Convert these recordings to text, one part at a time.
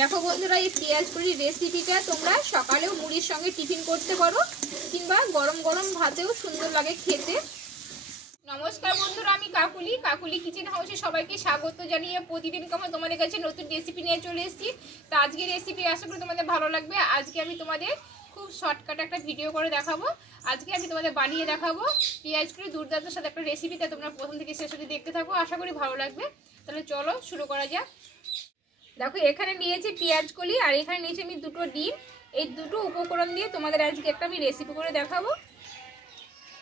দেখো বন্ধুরা, এই পেঁয়াজ কড়ির রেসিপিটা তোমরা সকালেও মুড়ির সঙ্গে টিফিন করতে পারো, কিংবা গরম গরম ভাতেও সুন্দর লাগে খেতে। নমস্কার বন্ধুরা, আমি কাকুলি। কাকুলি কিচেন হাউসে সবাইকে স্বাগত জানিয়ে প্রতিদিন কেমন তোমাদের কাছে নতুন রেসিপি নিয়ে চলে এসেছি। তো আজকে রেসিপি আশা করি তোমাদের ভালো লাগবে। আজকে আমি তোমাদের খুব শর্টকাট একটা ভিডিও করে দেখাবো। আজকে আমি তোমাদের বানিয়ে দেখাবো পেঁয়াজ করে দুর্দান্তর সাথে একটা রেসিপিতে তোমরা প্রথম থেকে শেষ অবধি দেখতে থাকো। আশা করি ভালো লাগবে। তাহলে চলো শুরু করা যাক। দেখো, এখানে নিয়েছি পেঁয়াজ কলি আর এখানে নিয়েছি আমি দুটো ডিম। এই দুটো উপকরণ দিয়ে তোমাদের আজকে একটা আমি রেসিপি করে দেখাবো।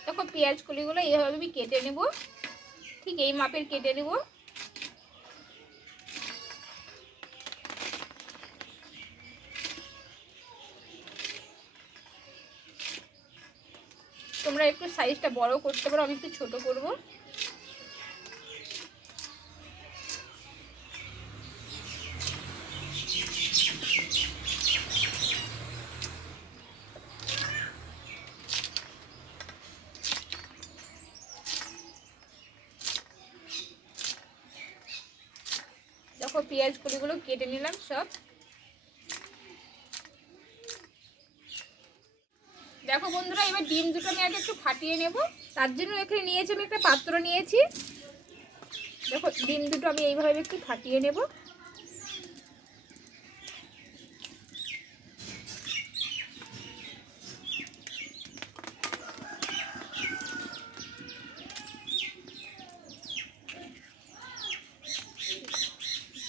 দেখো, পেঁয়াজ কলিগুলো এইভাবে আমি কেটে নেব। ঠিক এই মাপের কেটে নেব। তোমরা একটু সাইজটা বড় করতে পারো, আমি একটু ছোট করব দেখো পেঁয়াজ কলিগুলো কেটে নিলাম সব। দেখো বন্ধুরা, এবার ডিম দুটো আমি আগে একটু ফাটিয়ে নেব। তার জন্য এখানে নিয়েছি, আমি একটা পাত্র নিয়েছি। দেখো, ডিম দুটো আমি এইভাবে একটু ফাটিয়ে নেব।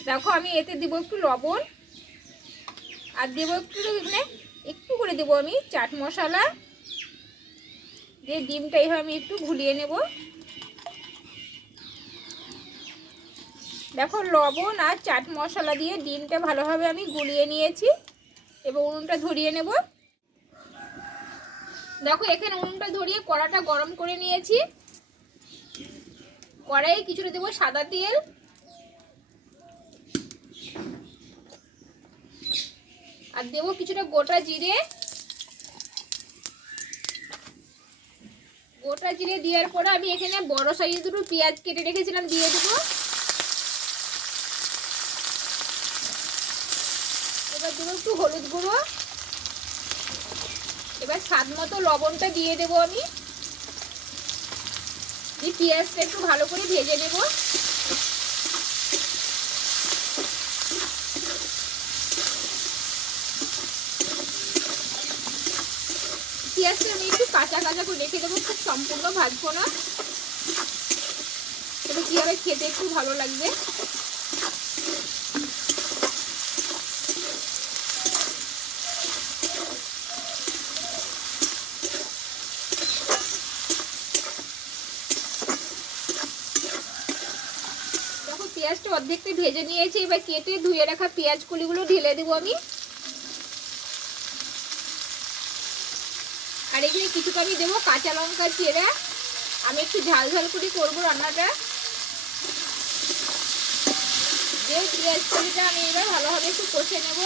দেখো, আমি এতে দিব একটু লবণ, আর দেবো একটু মানে একটু করে দেবো আমি চাট মশলা। দিয়ে ডিমটা এইভাবে আমি একটু ঘুলিয়ে নেব। দেখো, লবণ আর চাট মশলা দিয়ে ডিমটা ভালোভাবে আমি গুলিয়ে নিয়েছি। এবং উনুনটা ধরিয়ে নেব। দেখো, এখানে উনুনটা ধরিয়ে কড়াটা গরম করে নিয়েছি। কড়াইয়ে কিছুটা দেবো সাদা তেল আর দেবো কিছুটা গোটা জিরে। গোটা জিরে দেওয়ার পরে আমি এখানে বড় সাইজ দুটো পেঁয়াজ কেটে রেখেছিলাম, দিয়ে দেবো। এবার দেবো একটু হলুদ গুঁড়ো। এবার স্বাদ মতো লবণটা দিয়ে দেবো আমি। পেঁয়াজটা একটু ভালো করে ভেজে নেব পেঁয়াজটা আমি একটু কাঁচা কাঁচা করে রেখে দেবো, খুব সম্পূর্ণ ভাজবো না। এটা কী খেতে একটু ভালো লাগবে। পেঁয়াজটা অর্ধেকটা ভেজে নিয়েছি, এবার কেটে ধুয়ে রাখা পেঁয়াজ কুলিগুলো ঢেলে দেবো আমি। আর এখানে কিছুটা আমি দেবো, কাঁচা লঙ্কা চেরা আমি একটু ঝাল ঝাল করে করব রান্নাটা। দিয়ে পেঁয়াজ আমি এবার ভালোভাবে একটু কষে নেব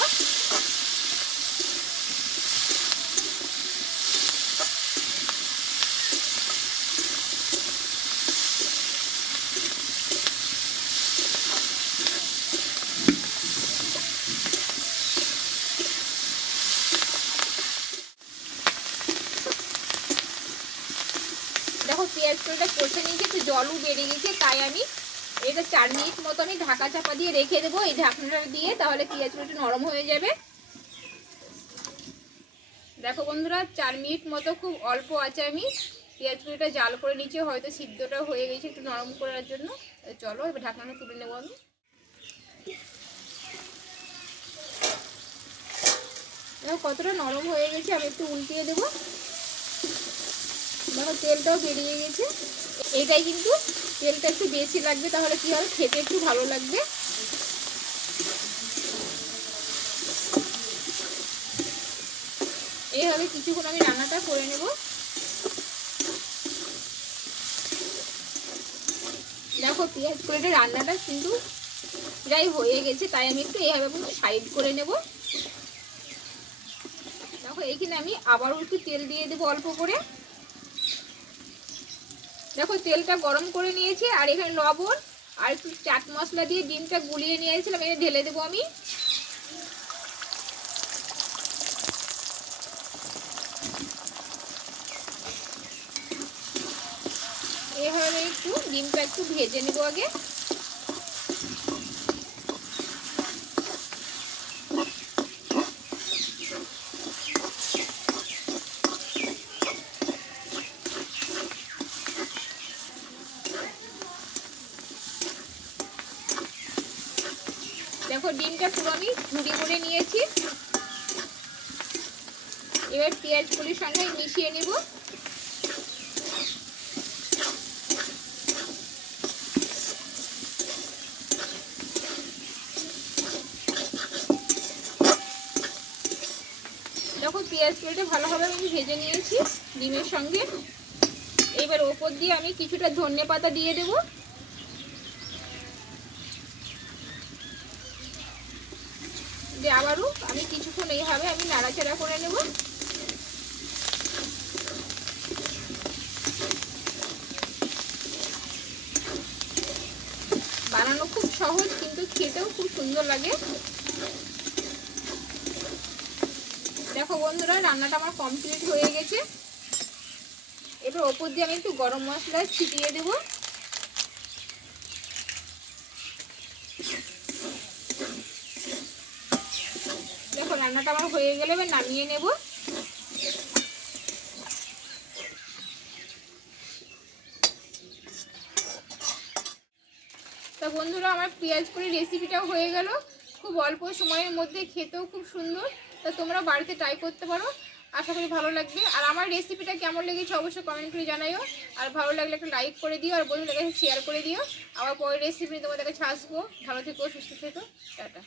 দেখো পেঁয়াজ কলিটা কষে একটু বেড়ে গেছে, তাই আমি এটা চার মিনিট মতো আমি ঢাকা চাপা দিয়ে রেখে দেবো। এই ঢাকনাটা দিয়ে তাহলে পেঁয়াজ কলিটা নরম হয়ে যাবে। দেখো বন্ধুরা, চার মিনিট মতো খুব অল্প আছে আমি। পেঁয়াজ কলিটা জাল করে নিচে হয়তো সিদ্ধটা হয়ে গেছে একটু নরম করার জন্য। চলো, এবার ঢাকনাটা তুলে নেব আমি। কতটা নরম হয়ে গেছে, আমি একটু উল্টিয়ে দেবো। দেখো তেলটাও বেরিয়ে গেছে। এইটাই কিন্তু তেলটা একটু বেশি লাগবে, তাহলে কি হবে? খেতে একটু ভালো লাগবে। এইভাবে কিছুক্ষণ আমি রান্নাটা করে নেব। দেখো পেঁয়াজ করে রান্নাটা কিন্তু প্রায় হয়ে গেছে, তাই আমি একটু এইভাবে সাইড করে নেব। দেখো এইখানে আমি আবারও একটু তেল দিয়ে দেবো অল্প করে। দেখো, তেলটা গরম করে নিয়েছি, আর এখানে লবণ, আর একটু চাট মশলা দিয়ে ডিমটা গুলিয়ে নিয়েছিলাম এখানে ঢেলে দেবো আমি। এভাবে একটু ডিমটা একটু ভেজে নেব আগে। দেখো ডিমটা পুরো আমি ঝুড়ি করে নিয়েছি। এবার পেঁয়াজ কলির সঙ্গে মিশিয়ে নেব। দেখো পেঁয়াজ কলিটা ভালোভাবে আমি ভেজে নিয়েছি ডিমের সঙ্গে। এবার ওপর দিয়ে আমি কিছুটা ধনে পাতা দিয়ে দেবো। দিয়ে আবারও আমি কিছুক্ষণ এইভাবে আমি নাড়াচাড়া করে নেব। বানানো খুব সহজ, কিন্তু খেতেও খুব সুন্দর লাগে। দেখো বন্ধুরা, রান্নাটা আমার কমপ্লিট হয়ে গেছে। এবার ওপর দিয়ে আমি একটু গরম মশলা ছিটিয়ে দেবো দেখো রান্নাটা আমার হয়ে গেলে এবার নামিয়ে নেব। তা বন্ধুরা, আমার পেঁয়াজ করে রেসিপিটাও হয়ে গেল। খুব অল্প সময়ের মধ্যে খেতেও খুব সুন্দর। তা তোমরা বাড়িতে ট্রাই করতে পারো। আশা করি ভালো লাগবে। আর আমার রেসিপিটা কেমন লেগেছে অবশ্যই কমেন্ট করে জানাইও। আর ভালো লাগলে একটা লাইক করে দিও। আর বন্ধুদের কাছে শেয়ার করে দিও। আবার পরের রেসিপি তোমাদের কাছে আসব ভালো থেকো, সুস্থ থেকো। টাটা।